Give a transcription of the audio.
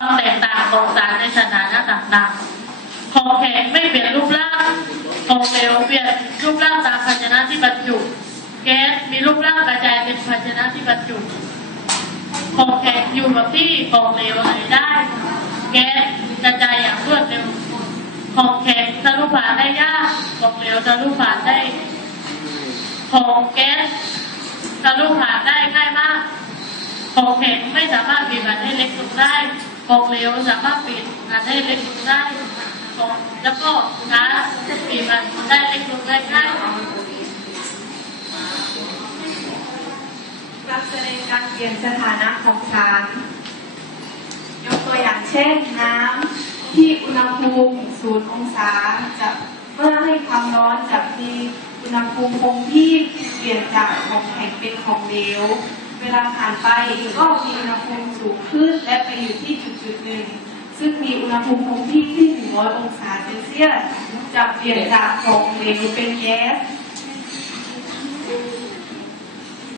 ความแตกต่างของสารในสถานะต่างๆ ของแข็งไม่เปลี่ยนรูปร่าง ของเหลวเปลี่ยนรูปร่างตามภาชนะที่บรรจุ แก๊สมีรูปร่างกระจายเป็นภาชนะที่บรรจุ ของแข็งอยู่กับที่ของเหลวไหลได้ แก๊สกระจายอย่างรวดเร็ว ของแข็งทะลุผ่านได้ยาก ของเหลวทะลุผ่านได้ ของแก๊สทะลุผ่านได้ง่ายมาก ของแข็งไม่สามารถบีบอัดให้เล็กลงได้ ของเหลวสามารถบีบอัดให้เล็กลงได้แล้วก็ก๊าซบีบอัดได้เล็กลงได้ง่ายการแสดงการเปลี่ยนสถานะของสารยกตัวอย่างเช่นน้ำที่อุณหภูมิศูนย์องศาจะเมื่อให้ความร้อนจากมีอุณหภูมิคงที่เปลี่ยนจากของแข็งเป็นของเหลวเวลาผ่านไปก็มีอุณหภูมิสูงขึ้นและไปอยู่ที่ หนึ่งซึ่งมีอุณหภูมิคงที่ที่ 100 องศาเซลเซียสจะเปลี่ยนจากของเหลวเป็นแก๊ส